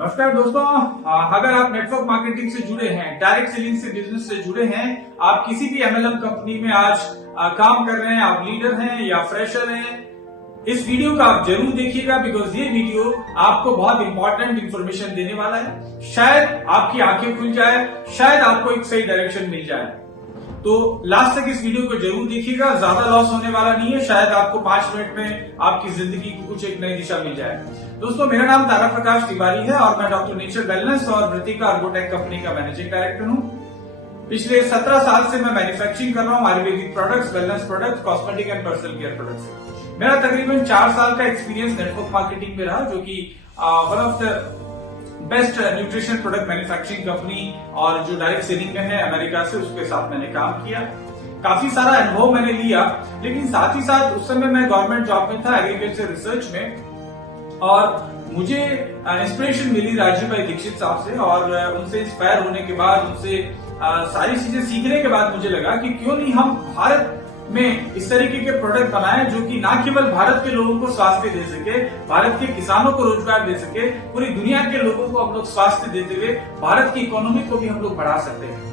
नमस्कार दोस्तों, अगर आप नेटवर्क मार्केटिंग से जुड़े हैं, डायरेक्ट सेलिंग से बिजनेस से जुड़े हैं, आप किसी भी एमएलएम कंपनी में आज काम कर रहे हैं, आप लीडर हैं या फ्रेशर हैं, इस वीडियो का आप जरूर देखिएगा बिकॉज ये वीडियो आपको बहुत इंपॉर्टेंट इंफॉर्मेशन देने वाला है। शायद आपकी आंखें खुल जाए, शायद आपको एक सही डायरेक्शन मिल जाए। तो लास्ट तक इस वीडियो को जरूर देखिएगा, ज्यादा लॉस होने वाला नहीं है। शायद आपको 5 मिनट में आपकी जिंदगी को कुछ एक नई दिशा मिल जाए। दोस्तों, मेरा नाम तारा प्रकाश तिवारी है और मैं डॉक्टर नेचर वेलनेस और वृत्तिका अर्गोटेक कंपनी का मैनेजिंग डायरेक्टर हूँ। पिछले 17 साल से मैं मैन्युफैक्चरिंग कर रहा हूँ Ayurvedic products, wellness products, cosmetic and personal care products. मेरा तकरीबन 4 साल का एक्सपीरियंस नेटवर्क मार्केटिंग में रहा, जो कि one of the best nutrition product manufacturing company और जो डायरेक्ट सेलिंग में है अमेरिका से, उसके साथ मैंने काम किया। काफी सारा अनुभव मैंने लिया, लेकिन साथ ही साथ उस समय मैं गवर्नमेंट जॉब में था एग्रीकल्चर रिसर्च में, और मुझे इंस्पिरेशन मिली राजीव भाई दीक्षित साहब से, और उनसे इंस्पायर होने के बाद, उनसे सारी चीजें सीखने के बाद मुझे लगा कि क्यों नहीं हम भारत में इस तरीके के प्रोडक्ट बनाएं जो कि ना केवल भारत के लोगों को स्वास्थ्य दे सके, भारत के किसानों को रोजगार दे सके, पूरी दुनिया के लोगों को हम लोग स्वास्थ्य देते हुए भारत की इकोनॉमी को भी हम लोग बढ़ा सकते हैं।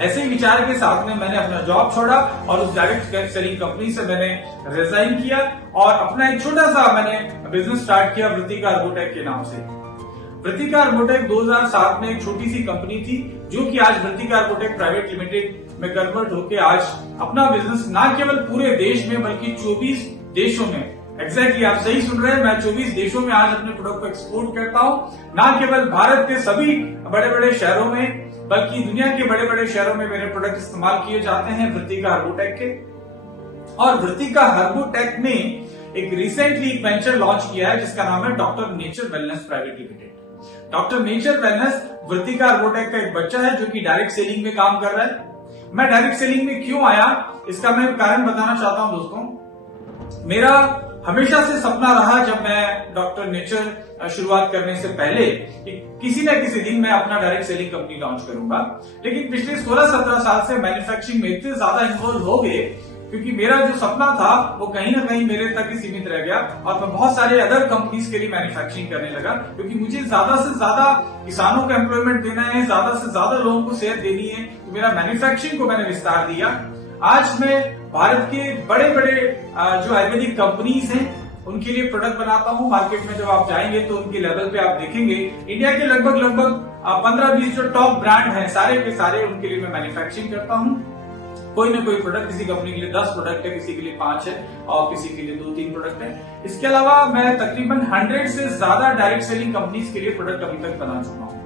ऐसे ही विचार के साथ में मैंने अपना जॉब छोड़ा और उस डायरेक्ट सेलिंग कंपनी से मैंने रिजाइन किया और अपना एक छोटा सा मैंने बिजनेस स्टार्ट किया वृत्तिका अर्गोटेक के नाम से। वृत्तिका अर्गोटेक 2007 में एक छोटी सी कंपनी थी, जो कि आज वृत्तिका अर्गोटेक प्राइवेट लिमिटेड में कन्वर्ट होकर आज अपना बिजनेस ना केवल पूरे देश में बल्कि 24 देशों में, एग्जैक्टली आप सही सुन रहे हैं, मैं 24 देशों में आज अपने प्रोडक्ट को एक्सपोर्ट करता हूं। ना केवल भारत के सभी बड़े बड़े शहरों में बल्कि दुनिया के बड़े बड़े शहरों में मेरे प्रोडक्ट इस्तेमाल किए जाते हैं वृत्तिका अर्गोटेक के। और वृत्तिका अर्गोटेक ने एक रिसेंटली एक वेंचर लॉन्च किया है जिसका नाम है doctor nature wellness private limited. Doctor nature wellness Vrittika Ergotech का एक बच्चा है जो कि डायरेक्ट सेलिंग में काम कर रहा है। मैं डायरेक्ट सेलिंग में क्यों आया, इसका मैं कारण बताना चाहता हूं दोस्तों। मेरा हमेशा से सपना रहा, जब मैं डॉक्टर नेचर शुरुआत करने से पहले, कि किसी न किसी दिन मैं अपना डायरेक्ट सेलिंग कंपनी लॉन्च करूंगा। लेकिन पिछले 16-17 साल से मैन्युफैक्चरिंग में इतने ज्यादा इन्वॉल्व हो गए, क्योंकि मेरा जो सपना था वो कहीं ना कहीं मेरे तक ही सीमित रह गया और मैं बहुत सारे अदर कंपनीज के लिए मैन्युफैक्चरिंग करने लगा, क्योंकि मुझे ज्यादा से ज्यादा किसानों को एम्प्लॉयमेंट देना है, ज्यादा से ज्यादा लोगों को सेहत देनी है। तो मेरा मैन्युफैक्चरिंग को मैंने विस्तार दिया। आज मैं भारत के बड़े बड़े जो आयुर्वेदिक कंपनीज हैं उनके लिए प्रोडक्ट बनाता हूं। मार्केट में जब आप जाएंगे तो उनके लेवल पे आप देखेंगे इंडिया के लगभग 15-20 जो टॉप ब्रांड हैं, सारे के सारे उनके लिए मैं मैन्युफैक्चरिंग करता हूं। कोई ना कोई प्रोडक्ट, किसी कंपनी के लिए 10 प्रोडक्ट है, किसी के लिए 5 है और किसी के लिए 2-3 प्रोडक्ट है। इसके अलावा मैं तकरीबन 100 से ज्यादा डायरेक्ट सेलिंग कंपनीज के लिए प्रोडक्ट अभी तक बना चुका हूं।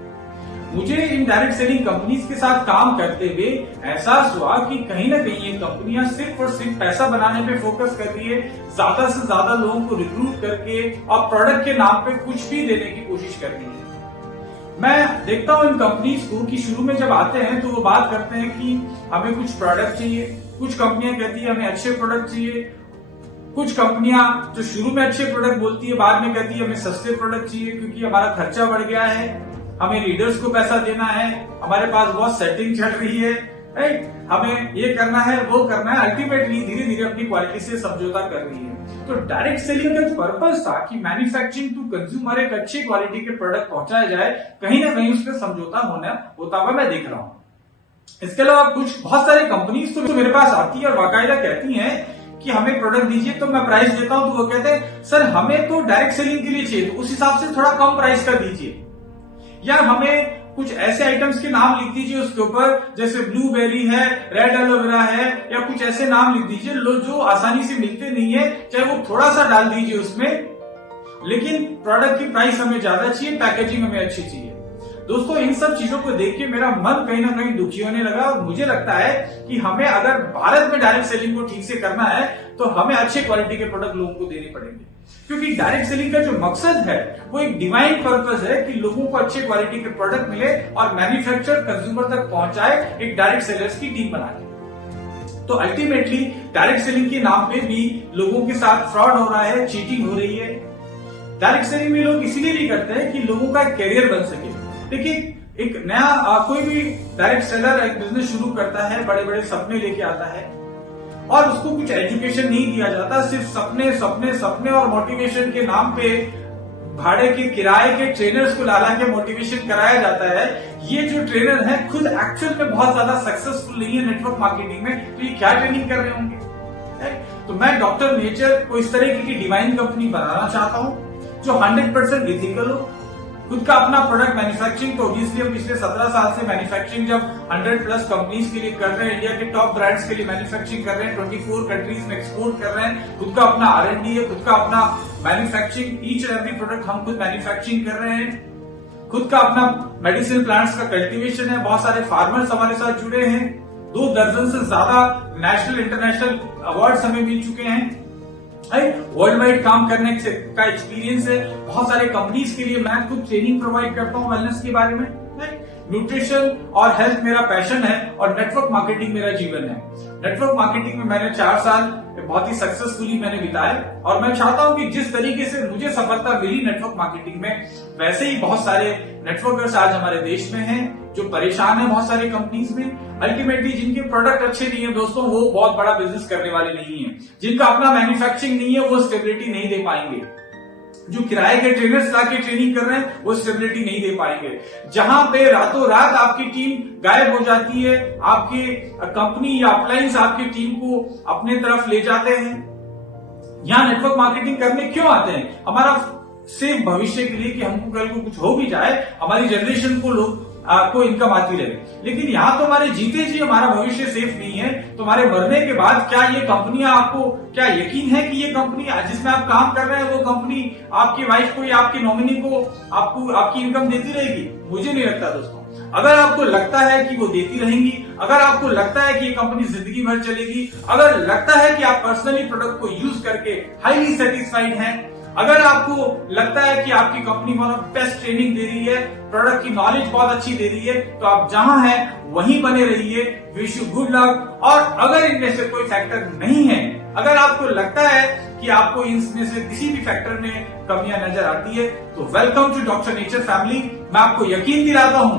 मुझे इन डायरेक्ट सेलिंग कंपनीज के साथ काम करते हुए एहसास हुआ कि कहीं ना कहीं ये कंपनियां सिर्फ और सिर्फ पैसा बनाने पे फोकस कर रही है, ज्यादा से ज्यादा लोगों को रिक्रूट करके और प्रोडक्ट के नाम पे कुछ भी देने की कोशिश कर रही है। मैं देखता हूं इन कंपनीज को कि शुरू में जब आते हैं तो वो बात करते हैं कि हमें कुछ प्रोडक्ट चाहिए, कुछ कंपनियां कहती है हमें अच्छे प्रोडक्ट चाहिए, कुछ कंपनियां जो शुरू में अच्छे प्रोडक्ट बोलती है बाद में कहती है हमें सस्ते प्रोडक्ट चाहिए क्योंकि हमारा खर्चा बढ़ गया है, हमें लीडर्स को पैसा देना है, हमारे पास बहुत सेटिंग चल रही है, राइट, हमें ये करना है वो करना है। अल्टीमेटली धीरे धीरे अपनी क्वालिटी से समझौता कर रही है। तो डायरेक्ट सेलिंग का जो पर्पस था कि मैन्युफैक्चरिंग टू कंज्यूमर एक अच्छी क्वालिटी के प्रोडक्ट पहुंचाया जाए, कहीं ना कहीं उसका समझौता होता हुआ मैं देख रहा हूं। इसके अलावा कुछ बहुत सारे कंपनीज तो मेरे पास आती है और बाकायदा कहती हैं कि हमें प्रोडक्ट दीजिए, तो मैं प्राइस देता हूं तो वो कहते हैं सर हमें तो डायरेक्ट सेलिंग के लिए चाहिए, तो उस हिसाब से थोड़ा कम प्राइस का दीजिए, या हमें कुछ ऐसे आइटम्स के नाम लिख दीजिए उसके ऊपर, जैसे ब्लूबेरी है, रेड एलोवेरा है, या कुछ ऐसे नाम लिख दीजिए जो आसानी से मिलते नहीं है, चाहे वो थोड़ा सा डाल दीजिए उसमें, लेकिन प्रोडक्ट की प्राइस हमें ज्यादा चाहिए, पैकेजिंग हमें अच्छी चाहिए। दोस्तों, इन सब चीजों को देख के मेरा मन कहीं ना कहीं दुखी होने लगा और मुझे लगता है कि हमें अगर भारत में डायरेक्ट सेलिंग को ठीक से करना है तो हमें अच्छे क्वालिटी के प्रोडक्ट लोगों को देने पड़ेंगे, क्योंकि डायरेक्ट सेलिंग का जो मकसद है वो एक डिवाइन पर्पस है कि लोगों को अच्छे क्वालिटी के प्रोडक्ट मिले और मैन्युफैक्चर कंज्यूमर तक पहुंचाए एक डायरेक्ट सेलर्स की टीम बना के। तो अल्टीमेटली डायरेक्ट सेलिंग के नाम पे भी लोगों के साथ फ्रॉड हो रहा है, चीटिंग हो रही है। डायरेक्ट सेलिंग में लोग इसीलिए नहीं करते हैं कि लोगों का एक कैरियर बन सके। देखिए, एक नया कोई भी डायरेक्ट सेलर एक बिजनेस शुरू करता है, बड़े बड़े सपने लेके आता है और उसको कुछ एजुकेशन नहीं दिया जाता, सिर्फ सपने सपने सपने और मोटिवेशन के नाम पे भाड़े के किराए के ट्रेनर्स को ला के मोटिवेशन कराया जाता है, ये जो ट्रेनर है खुद एक्चुअल में बहुत ज्यादा सक्सेसफुल नहीं है नेटवर्क मार्केटिंग में, तो ये क्या ट्रेनिंग कर रहे होंगे? तो मैं डॉक्टर नेचर को इस तरह की डिवाइन कंपनी बनाना चाहता हूं जो 100% इथिकल हो, खुद का अपना प्रोडक्ट मैन्युफैक्चरिंग, तो ऑब्वियसली हम पिछले 17 साल से मैन्युफैक्चरिंग जब 100+ कंपनीज के लिए कर रहे हैं, इंडिया के टॉप ब्रांड्स के लिए मैन्युफैक्चरिंग कर रहे हैं, 24 कंट्रीज में एक्सपोर्ट कर रहे हैं, खुद का अपना R&D है, खुद का अपना manufacturing, each and every product हम खुद मैन्युफैक्चरिंग कर रहे हैं, खुद का अपना मेडिसिन प्लांट्स का कल्टीवेशन है, बहुत सारे फार्मर्स हमारे साथ जुड़े हैं, 2 दर्जन से ज्यादा नेशनल इंटरनेशनल अवार्ड्स हमें मिल चुके हैं, वर्ल्ड वाइड काम करने का एक्सपीरियंस है, बहुत सारे कंपनीज के लिए मैं खुद ट्रेनिंग प्रोवाइड करता हूं वेलनेस के बारे में। न्यूट्रिशन और हेल्थ मेरा पैशन है और नेटवर्क मार्केटिंग मेरा जीवन है। नेटवर्क मार्केटिंग में मैंने 4 साल बहुत ही सक्सेसफुली मैंने बिताए और मैं चाहता हूं कि जिस तरीके से मुझे सफलता मिली नेटवर्क मार्केटिंग में, वैसे ही बहुत सारे नेटवर्कर्स आज हमारे देश में हैं जो परेशान है बहुत सारी कंपनीज में। अल्टीमेटली जिनके प्रोडक्ट अच्छे नहीं है दोस्तों, वो बहुत बड़ा बिजनेस करने वाले नहीं है। जिनका अपना मैन्युफैक्चरिंग नहीं है वो स्टेबिलिटी नहीं दे पाएंगे। जो किराए के ट्रेनर्स लाके ट्रेनिंग कर रहे हैं वो स्टेबिलिटी नहीं दे पाएंगे। जहां पे रातों रात आपकी टीम गायब हो जाती है, आपकी कंपनी या अपलाइंस आपकी टीम को अपने तरफ ले जाते हैं, यहां नेटवर्क मार्केटिंग करने क्यों आते हैं? हमारा सेफ भविष्य के लिए कि हमको कल को कुछ हो भी जाए, हमारी जनरेशन को लोग को इनकम आती रहे। लेकिन यहाँ तो हमारे जीते जी हमारा भविष्य सेफ नहीं है, तो हमारे मरने के बाद क्या ये कंपनियां, आपको क्या यकीन है कि ये कंपनी जिसमें आप काम कर रहे हैं वो कंपनी आपकी वाइफ को या आपकी नॉमिनी को आपको आपकी इनकम देती रहेगी? मुझे नहीं लगता दोस्तों। अगर आपको लगता है कि वो देती रहेंगी, अगर आपको लगता है कि ये कंपनी जिंदगी भर चलेगी, अगर लगता है कि आप पर्सनली प्रोडक्ट को यूज करके हाईली सेटिस्फाइड हैं, अगर आपको लगता है कि आपकी company one of best training दे रही है, प्रोडक्ट की नॉलेज बहुत अच्छी दे रही है, तो आप जहां हैं वहीं बने रहिए। Wish you good luck. और अगर इनमें से कोई फैक्टर नहीं है, अगर आपको लगता है कि आपको इनमें से किसी भी फैक्टर में कमियां नजर आती है, तो welcome to doctor nature family. मैं आपको यकीन दिलाता हूं,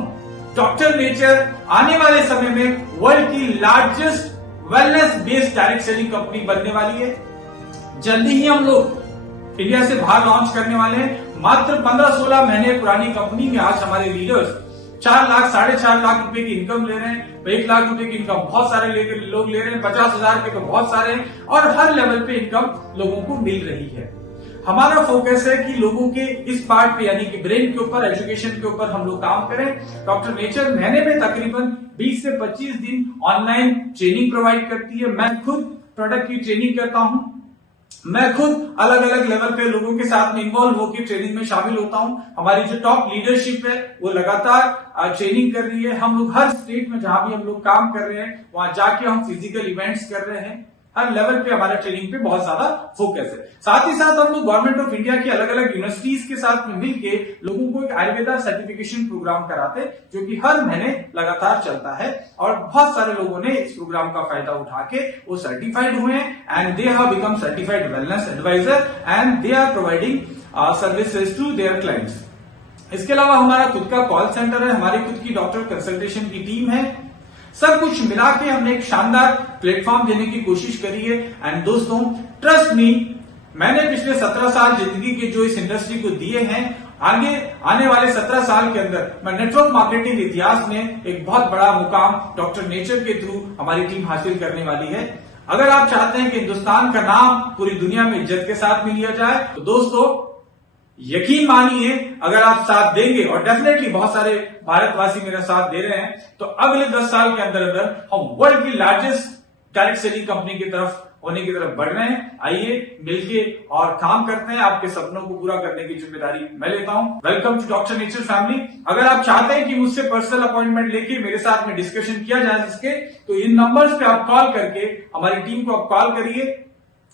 डॉक्टर नेचर आने वाले समय में वर्ल्ड की largest wellness based direct selling company बनने वाली है। जल्दी ही हम लोग इंडिया से बाहर लॉन्च करने वाले हैं। मात्र 15-16 महीने पुरानी कंपनी में आज हमारे लीडर्स 4 लाख 4.5 लाख रुपए की इनकम ले रहे हैं। 1 लाख रुपए की इनकम बहुत सारे लोग ले रहे हैं, 50,000 के तो बहुत सारे हैं, और हर लेवल पे इनकम लोगों को मिल रही है। हमारा फोकस है कि लोगों के इस पार्ट पे यानी कि ब्रेन के ऊपर, एजुकेशन के ऊपर हम लोग काम करें। डॉक्टर नेचर महीने में तकरीबन 20 से 25 दिन ऑनलाइन ट्रेनिंग प्रोवाइड करती है। मैं खुद प्रोडक्ट की ट्रेनिंग करता हूं, मैं खुद अलग अलग लेवल पे लोगों के साथ में इन्वॉल्व होकर ट्रेनिंग में शामिल होता हूं। हमारी जो टॉप लीडरशिप है वो लगातार ट्रेनिंग कर रही है। हम लोग हर स्टेट में जहां भी हम लोग काम कर रहे हैं वहां जाके हम फिजिकल इवेंट्स कर रहे हैं। हर लेवल पे हमारा ट्रेनिंग पे बहुत ज्यादा फोकस है। साथ ही साथ हम लोग गवर्नमेंट ऑफ इंडिया की अलग अलग यूनिवर्सिटीज के साथ में मिलके लोगों को एक आयुर्वेदा सर्टिफिकेशन प्रोग्राम कराते हैं, जो कि हर महीने लगातार चलता है, और बहुत सारे लोगों ने इस प्रोग्राम का फायदा उठा के वो सर्टिफाइड हुए हैं and they have become certified wellness adviser and they are providing services to their clients. इसके अलावा हमारा खुद का कॉल सेंटर है, हमारी खुद की डॉक्टर कंसल्टेशन की टीम है। सब कुछ मिला के हमने एक शानदार प्लेटफॉर्म देने की कोशिश करी है। एंड दोस्तों ट्रस्ट मी, मैंने पिछले 17 साल जिंदगी के जो इस इंडस्ट्री को दिए हैं, आगे आने वाले 17 साल के अंदर मैं नेटवर्क मार्केटिंग इतिहास में एक बहुत बड़ा मुकाम डॉक्टर नेचर के थ्रू हमारी टीम हासिल करने वाली है। अगर आप चाहते हैं कि हिंदुस्तान का नाम पूरी दुनिया में इज्जत के साथ में लिया जाए, तो दोस्तों यकीन मानिए, अगर आप साथ देंगे, और डेफिनेटली बहुत सारे भारतवासी मेरा साथ दे रहे हैं, तो अगले 10 साल के अंदर अंदर हम वर्ल्ड की लार्जेस्ट डायरेक्ट सेलिंग कंपनी की तरफ होने की तरफ बढ़ रहे हैं। आइए मिलके और काम करते हैं। आपके सपनों को पूरा करने की जिम्मेदारी मैं लेता हूं। Welcome to doctor nature family. अगर आप चाहते हैं कि मुझसे पर्सनल अपॉइंटमेंट लेके मेरे साथ में डिस्कशन किया जाए जिसके, तो इन नंबर्स पे आप कॉल करके हमारी टीम को आप कॉल करिए,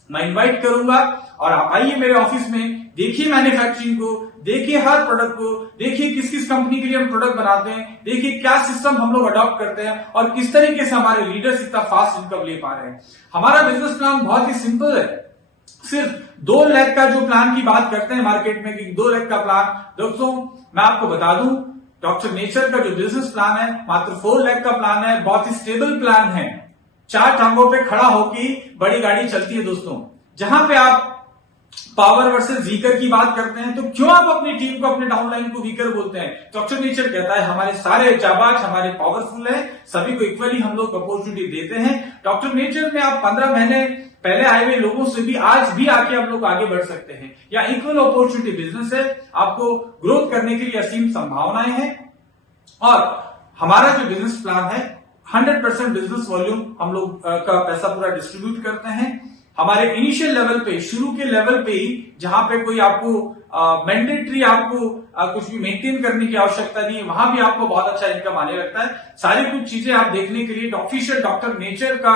मैं इन्वाइट करूंगा और आप आइए मेरे ऑफिस में, देखिए मैन्युफैक्चरिंग को, देखिए हर प्रोडक्ट को, देखिए किस किस कंपनी के लिए हम प्रोडक्ट बनाते हैं, देखिए क्या सिस्टम हम लोग अडॉप्ट करते हैं और किस तरीके से हमारे लीडर्स इतना फास्ट इनकम ले पा रहे हैं। हमारा बिजनेस प्लान बहुत ही सिंपल है। सिर्फ 2 लाख का जो प्लान की बात करते हैं मार्केट में कि 2 लाख का प्लान, दोस्तों मैं आपको बता दूं, डॉक्टर नेचर का जो बिजनेस प्लान है मात्र 4 लाख का प्लान है। बहुत ही स्टेबल प्लान है। 4 टांगों पे खड़ा होकर बड़ी गाड़ी चलती है दोस्तों। जहां पे आप पावर वर्सेस वीकर की बात करते हैं, तो क्यों आप अपनी टीम को, अपने डाउनलाइन को वीकर बोलते हैं? डॉक्टर नेचर कहता है हमारे सारे जाबाज हमारे पावरफुल हैं, सभी को इक्वली हम लोग अपॉर्चुनिटी देते हैं। डॉक्टर नेचर में आप 15 महीने पहले आए हुए लोगों से भी आज भी आके हम लोग आगे बढ़ सकते हैं, या इक्वल अपॉर्चुनिटी बिजनेस है, आपको ग्रोथ करने के लिए असीम संभावनाएं हैं। और हमारा जो बिजनेस प्लान है 100% बिजनेस वॉल्यूम हम लोग का पैसा पूरा डिस्ट्रीब्यूट करते हैं। हमारे इनिशियल लेवल पे, शुरू के लेवल पे ही, जहां पे कोई आपको मैंडेटरी आपको कुछ भी मेंटेन करने की आवश्यकता नहीं है, वहां भी आपको बहुत अच्छा इनकम आने लगता है। सारी कुछ चीजें आप देखने के लिए ऑफिशियल डॉक्टर नेचर का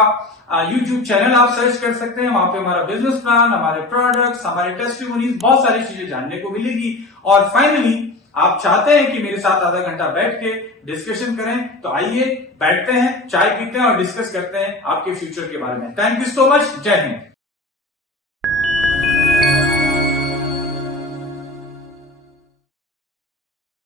यूट्यूब चैनल आप सर्च कर सकते हैं। वहां पे हमारा बिजनेस प्लान, हमारे प्रोडक्ट्स, हमारे टेस्टिमोनीज, बहुत सारी चीजें जानने को मिलेगी। और फाइनली आप चाहते हैं कि मेरे साथ आधा घंटा बैठ के डिस्कशन करें, तो आइए बैठते हैं, चाय पीते हैं और डिस्कस करते हैं आपके फ्यूचर के बारे में। Thank you so much. जय हिंद।